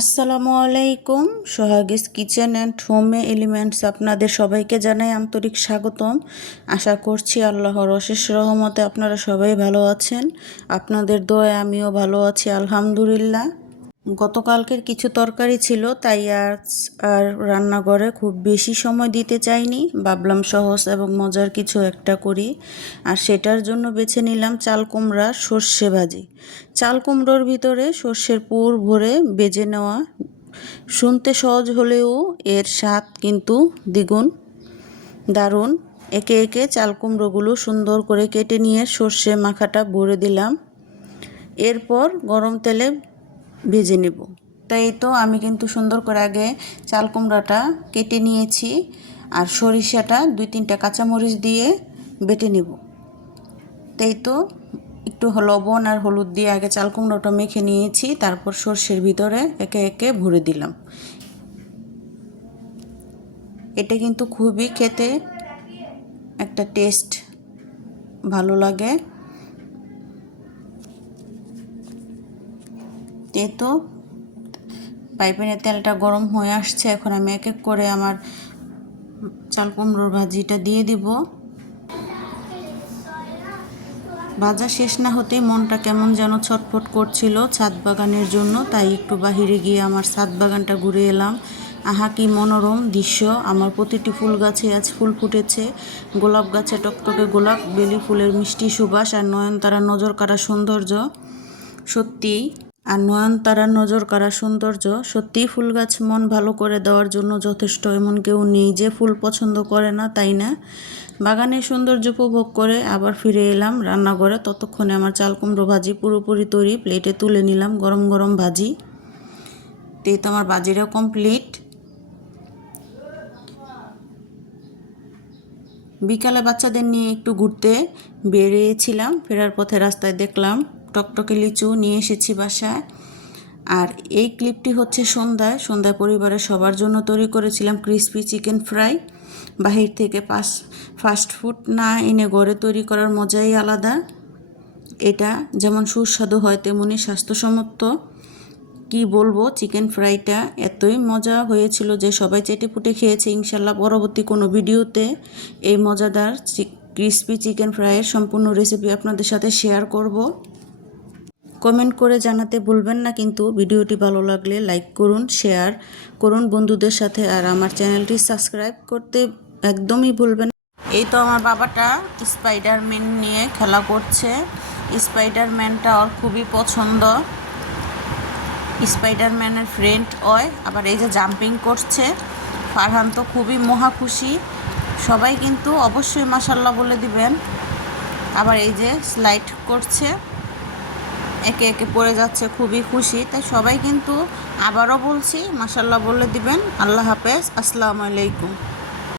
আসসালামু আলাইকুম। সোহাগিস kitchen and home elements আপনাদের সবাইকে জানাই আন্তরিক স্বাগতম। আশা করছি আল্লাহর অশেষ রহমতে আপনারা সবাই ভালো আছেন। আপনাদের দোয়ায় আমিও ভালো আছি আলহামদুলিল্লাহ। গতকালকের কিছু তরকারি ছিল, তাই আর রান্নাঘরে খুব বেশি সময় দিতে চাইনি। ভাবলাম সহজ এবং মজার কিছু একটা করি, আর সেটার জন্য বেছে নিলাম চাল কুমড়া সর্ষে ভাজি। চাল কুমড়োর ভিতরে সর্ষের পুর ভরে ভেজে নেওয়া শুনতে সহজ হলেও এর স্বাদ কিন্তু দ্বিগুণ দারুণ। একে একে চাল কুমড়োগুলো সুন্দর করে কেটে নিয়ে সর্ষে মাখাটা ভরে দিলাম, এরপর গরম তেলে ভেজে নেব। তাই তো আমি কিন্তু সুন্দর করে আগে চাল কুমড়াটা কেটে নিয়েছি, আর সরিষাটা 2-3টা কাঁচামরিচ দিয়ে বেটে নেব। তাই তো একটু লবণ আর হলুদ দিয়ে আগে চাল কুমড়োটা মেখে নিয়েছি, তারপর সর্ষের ভিতরে একে একে ভরে দিলাম। এটা কিন্তু খুবই খেতে একটা টেস্ট ভালো লাগে। এই তো ফ্রাইপ্যানের তেলটা গরম হয়ে আসছে, এখন আমি এক এক করে আমার চাল কুমড়োর ভাজিটা দিয়ে দিব। ভাজা শেষ না হতে মনটা কেমন যেন ছটফট করছিল ছাদ বাগানের জন্য, তাই একটু বাহিরে গিয়ে আমার ছাদ বাগানটা ঘুরে এলাম। আহা কি মনোরম দৃশ্য! আমার প্রতিটি ফুল গাছে আজ ফুল ফুটেছে। গোলাপ গাছে টকটকে গোলাপ, বেলি ফুলের মিষ্টি সুবাস, আর নয়নতারার নজর কাড়া সৌন্দর্য সত্যিই ফুল গাছ মন ভালো করে দেওয়ার জন্য যথেষ্ট। এমন কেউ নেই যে ফুল পছন্দ করে না, তাই না? বাগানের সৌন্দর্য উপভোগ করে আবার ফিরে এলাম রান্নাঘরে। ততক্ষণে আমার চাল কুমড়ো ভাজি পুরোপুরি তৈরি, প্লেটে তুলে নিলাম গরম গরম ভাজি। এই তো আমার ভাজিটাও কমপ্লিট। বিকালে বাচ্চাদের নিয়ে একটু ঘুরতে বেরিয়েছিলাম, ফেরার পথে রাস্তায় দেখলাম টকটকে লিচু নিয়ে এসেছি বাসায়। আর এই ক্লিপটি হচ্ছে সন্ধ্যায় পরিবারের সবার জন্য তৈরি করেছিলাম ক্রিসপি চিকেন ফ্রাই। বাহির থেকে ফাস্ট ফুড না এনে ঘরে তৈরি করার মজাই আলাদা। এটা যেমন সুস্বাদু হয় তেমনি স্বাস্থ্যসম্মত। কি বলবো, চিকেন ফ্রাইটা এতই মজা হয়েছিল যে সবাই চেটেপুটে খেয়েছে। ইনশাল্লাহ পরবর্তী কোনো ভিডিওতে এই মজাদার ক্রিসপি চিকেন ফ্রাইয়ের সম্পূর্ণ রেসিপি আপনাদের সাথে শেয়ার করব। কমেন্ট করে জানাতে ভুলবেন না কিন্তু। ভিডিওটি ভালো লাগলে লাইক করুন, শেয়ার করুন বন্ধুদের সাথে, আর আমার চ্যানেলটি সাবস্ক্রাইব করতে একদমই ভুলবেন না। এই তো আমার বাবাটা স্পাইডারম্যান নিয়ে খেলা করছে। স্পাইডারম্যানটা ওর খুবই পছন্দ, স্পাইডারম্যানের ফ্রেন্ড ওই। আবার এই যে জাম্পিং করছে। ফারহান তো খুবই মহা খুশি। সবাই কিন্তু অবশ্যই মাশাল্লাহ বলে দিবেন। আবার এই যে স্লাইড করছে, একে একে পড়ে যাচ্ছে, খুবই খুশি। তাই সবাই কিন্তু আবারও বলছি মাশাল্লাহ বলে দিবেন। আল্লাহ হাফেজ, আসসালামু আলাইকুম।